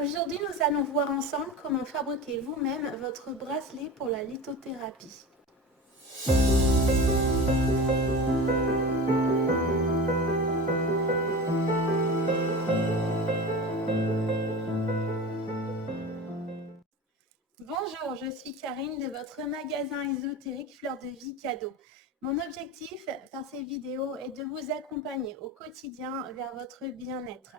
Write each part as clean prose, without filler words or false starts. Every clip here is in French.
Aujourd'hui, nous allons voir ensemble comment fabriquer vous-même votre bracelet pour la lithothérapie. Bonjour, je suis Karine de votre magasin ésotérique Fleur de Vie Cadeau. Mon objectif par ces vidéos est de vous accompagner au quotidien vers votre bien-être.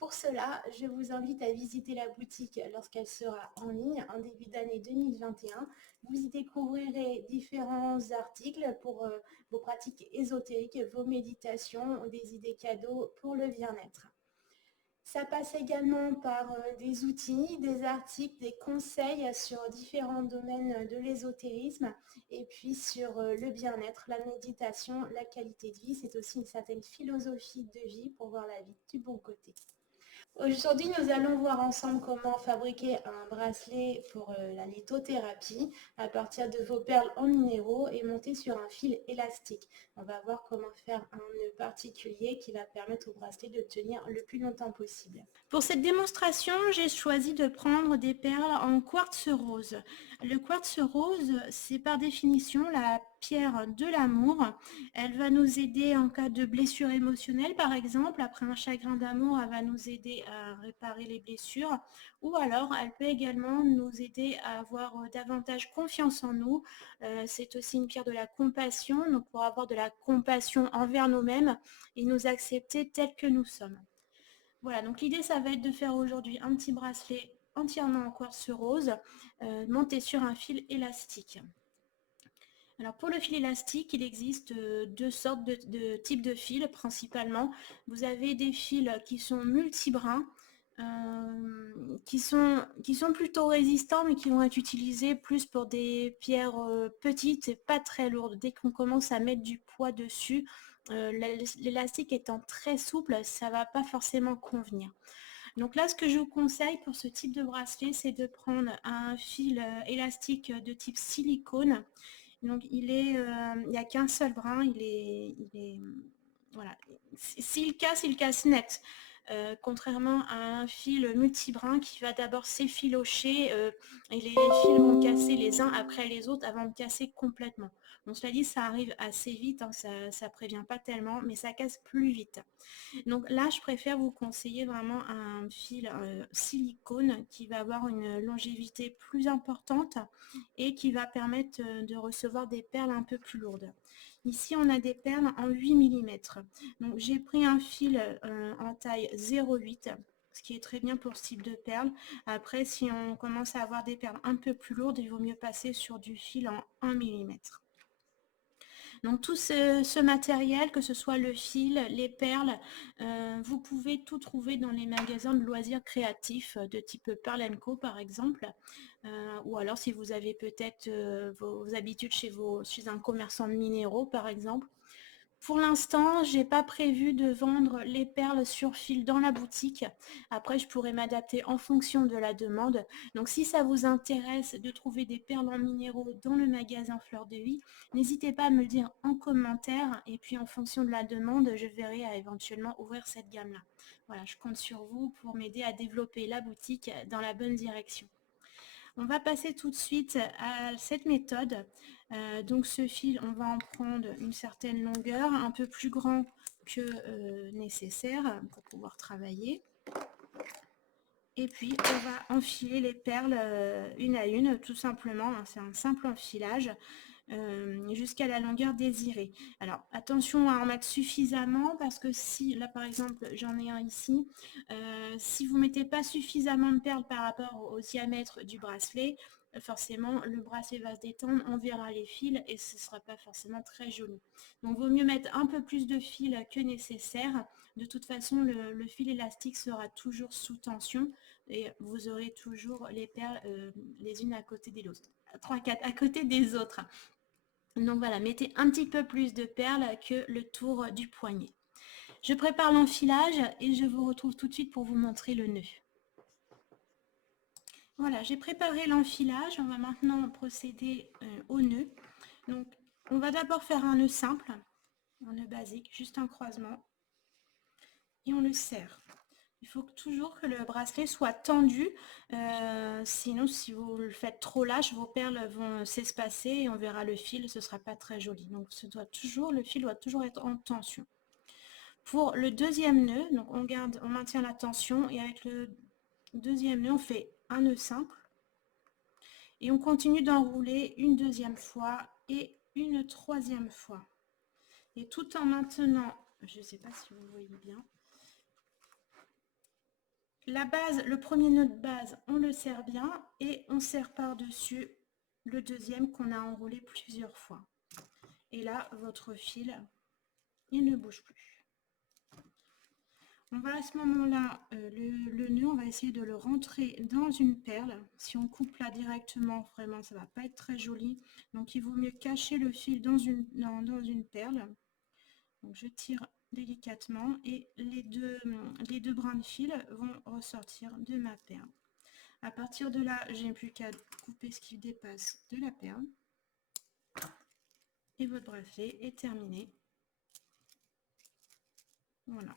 Pour cela, je vous invite à visiter la boutique lorsqu'elle sera en ligne en début d'année 2021. Vous y découvrirez différents articles pour vos pratiques ésotériques, vos méditations, des idées cadeaux pour le bien-être. Ça passe également par des outils, des articles, des conseils sur différents domaines de l'ésotérisme et puis sur le bien-être, la méditation, la qualité de vie. C'est aussi une certaine philosophie de vie pour voir la vie du bon côté. Aujourd'hui, nous allons voir ensemble comment fabriquer un bracelet pour la lithothérapie à partir de vos perles en minéraux et monter sur un fil élastique. On va voir comment faire un nœud particulier qui va permettre au bracelet de tenir le plus longtemps possible. Pour cette démonstration, j'ai choisi de prendre des perles en quartz rose. Le quartz rose, c'est par définition la pierre de l'amour. Elle va nous aider en cas de blessure émotionnelle, par exemple. Après un chagrin d'amour, elle va nous aider à réparer les blessures. Ou alors, elle peut également nous aider à avoir davantage confiance en nous. C'est aussi une pierre de la compassion, donc pour avoir de la compassion envers nous-mêmes et nous accepter tels que nous sommes. Voilà, donc l'idée, ça va être de faire aujourd'hui un petit bracelet entièrement en quartz rose, monté sur un fil élastique. Alors pour le fil élastique, il existe deux sortes de types de fils principalement. Vous avez des fils qui sont multibrins, qui sont plutôt résistants mais qui vont être utilisés plus pour des pierres petites et pas très lourdes. Dès qu'on commence à mettre du poids dessus, l'élastique étant très souple, ça ne va pas forcément convenir. Donc là, ce que je vous conseille pour ce type de bracelet, c'est de prendre un fil élastique de type silicone. Donc il n'y a qu'un seul brin, voilà. S'il casse, il casse net. Contrairement à un fil multibrin qui va d'abord s'effilocher et les fils vont casser les uns après les autres avant de casser complètement. Donc cela dit, ça arrive assez vite, hein, ça prévient pas tellement, mais ça casse plus vite. Donc là, je préfère vous conseiller vraiment un fil silicone qui va avoir une longévité plus importante et qui va permettre de recevoir des perles un peu plus lourdes. Ici, on a des perles en 8 mm. Donc j'ai pris un fil en taille 0,8, ce qui est très bien pour ce type de perles. Après, si on commence à avoir des perles un peu plus lourdes, il vaut mieux passer sur du fil en 1 mm. Donc tout ce matériel, que ce soit le fil, les perles, vous pouvez tout trouver dans les magasins de loisirs créatifs de type Pearl & Co par exemple. Ou alors si vous avez peut-être vos habitudes chez un commerçant de minéraux par exemple. Pour l'instant, j'ai pas prévu de vendre les perles sur fil dans la boutique. Après, je pourrais m'adapter en fonction de la demande. Donc, si ça vous intéresse de trouver des perles en minéraux dans le magasin Fleur de Vie, n'hésitez pas à me le dire en commentaire. Et puis, en fonction de la demande, je verrai à éventuellement ouvrir cette gamme-là. Voilà, je compte sur vous pour m'aider à développer la boutique dans la bonne direction. On va passer tout de suite à cette méthode. Donc ce fil, on va en prendre une certaine longueur, un peu plus grand que nécessaire pour pouvoir travailler. Et puis on va enfiler les perles une à une, tout simplement, hein, c'est un simple enfilage jusqu'à la longueur désirée. Alors attention à en mettre suffisamment parce que si, là par exemple j'en ai un ici, si vous ne mettez pas suffisamment de perles par rapport au diamètre du bracelet, forcément le bracelet va se détendre, on verra les fils et ce ne sera pas forcément très joli. Donc vaut mieux mettre un peu plus de fil que nécessaire. De toute façon le fil élastique sera toujours sous tension et vous aurez toujours les perles les unes à côté des autres. 3, 4 à côté des autres. Donc voilà, mettez un petit peu plus de perles que le tour du poignet. Je prépare l'enfilage et je vous retrouve tout de suite pour vous montrer le nœud. Voilà, j'ai préparé l'enfilage. On va maintenant procéder au nœud. Donc, on va d'abord faire un nœud simple, un nœud basique, juste un croisement. Et on le serre. Il faut toujours que le bracelet soit tendu, sinon si vous le faites trop lâche, vos perles vont s'espacer et on verra le fil, ce sera pas très joli. Donc le fil doit toujours être en tension. Pour le deuxième nœud, donc on maintient la tension et avec le deuxième nœud, on fait un nœud simple et on continue d'enrouler une deuxième fois et une troisième fois. Et tout en maintenant, je ne sais pas si vous voyez bien, la base, le premier nœud de base, on le serre bien et on serre par-dessus le deuxième qu'on a enroulé plusieurs fois. Et là, votre fil, il ne bouge plus. On va à ce moment-là, le nœud, on va essayer de le rentrer dans une perle. Si on coupe là directement, vraiment, ça ne va pas être très joli. Donc, il vaut mieux cacher le fil dans une perle. Donc, je tire délicatement et les deux brins de fil vont ressortir de ma perle. À partir de là, j'ai plus qu'à couper ce qui dépasse de la perle. Et votre bracelet est terminé. Voilà.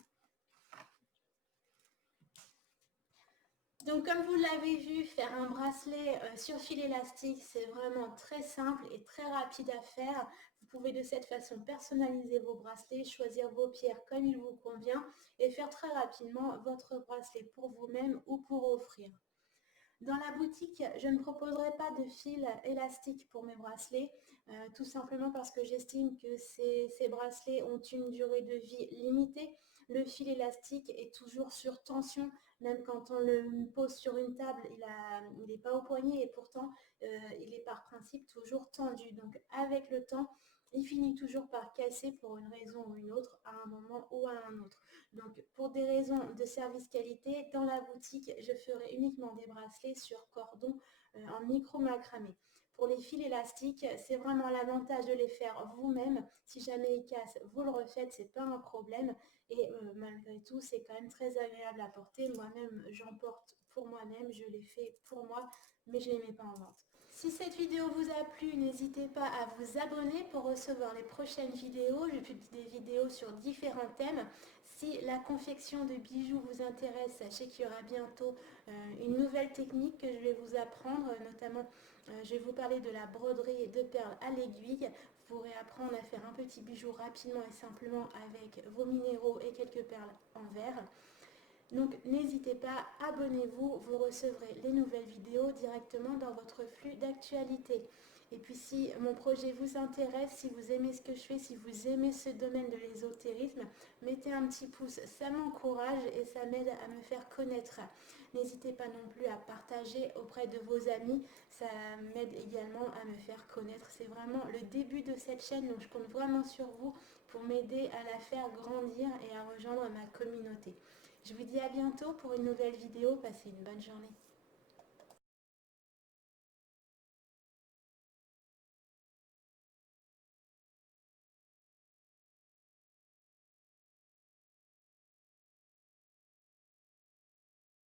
Donc comme vous l'avez vu, faire un bracelet sur fil élastique, c'est vraiment très simple et très rapide à faire. Vous pouvez de cette façon personnaliser vos bracelets, choisir vos pierres comme il vous convient et faire très rapidement votre bracelet pour vous-même ou pour offrir. Dans la boutique, je ne proposerai pas de fil élastique pour mes bracelets, tout simplement parce que j'estime que ces bracelets ont une durée de vie limitée. Le fil élastique est toujours sur tension, même quand on le pose sur une table, il n'est pas au poignet et pourtant il est par principe toujours tendu. Donc avec le temps, il finit toujours par casser pour une raison ou une autre, à un moment ou à un autre. Donc pour des raisons de service qualité, dans la boutique, je ferai uniquement des bracelets sur cordon en micro macramé. Pour les fils élastiques, c'est vraiment l'avantage de les faire vous-même. Si jamais ils cassent, vous le refaites, c'est pas un problème. Et malgré tout, c'est quand même très agréable à porter. Moi-même, j'en porte pour moi-même, je les fais pour moi, mais je ne les mets pas en vente. Si cette vidéo vous a plu, n'hésitez pas à vous abonner pour recevoir les prochaines vidéos. Je publie des vidéos sur différents thèmes. Si la confection de bijoux vous intéresse, sachez qu'il y aura bientôt une nouvelle technique que je vais vous apprendre. Notamment, je vais vous parler de la broderie de perles à l'aiguille. Vous pourrez apprendre à faire un petit bijou rapidement et simplement avec vos minéraux et quelques perles en verre. Donc n'hésitez pas, abonnez-vous, vous recevrez les nouvelles vidéos directement dans votre flux d'actualité. Et puis si mon projet vous intéresse, si vous aimez ce que je fais, si vous aimez ce domaine de l'ésotérisme, mettez un petit pouce, ça m'encourage et ça m'aide à me faire connaître. N'hésitez pas non plus à partager auprès de vos amis, ça m'aide également à me faire connaître. C'est vraiment le début de cette chaîne, donc je compte vraiment sur vous pour m'aider à la faire grandir et à rejoindre ma communauté. Je vous dis à bientôt pour une nouvelle vidéo. Passez une bonne journée.